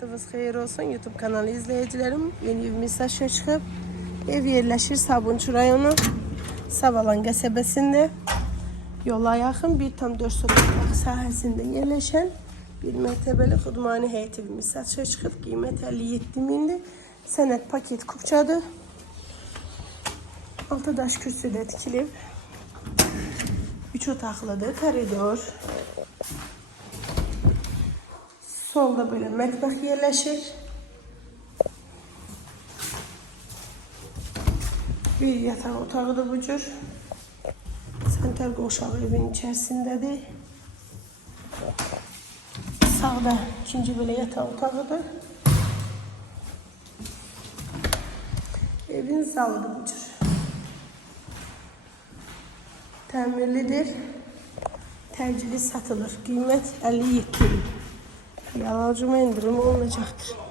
Vaktiniz hayır olsun YouTube kanalı izleyicilerim. Yeni evimiz aşağı çıkıp ev yerleşir Sabunçu rayonu Savalan qəsəbəsində yola yaxın bir tam 4 sokak sahəsində yerləşən bir mərtəbəli xudmani həyət evimiz satışa çıxıb qiymət 57 mindir. Sənət paket kupçadır. Altı daş kürsüdə tikilib. 3 otaqlıdır, koridor. Solda böyle mətbəx yerləşir. Bir yataq otağıdır bu cür. Senter qovşağı evin içərisindədir. Sağda ikinci belə yataq otağıdır. Evin zalıdır bu cür. Təmirlidir. Təcili satılır. Qiymət 57 min. yаlалжумa ремолна cчаqтыр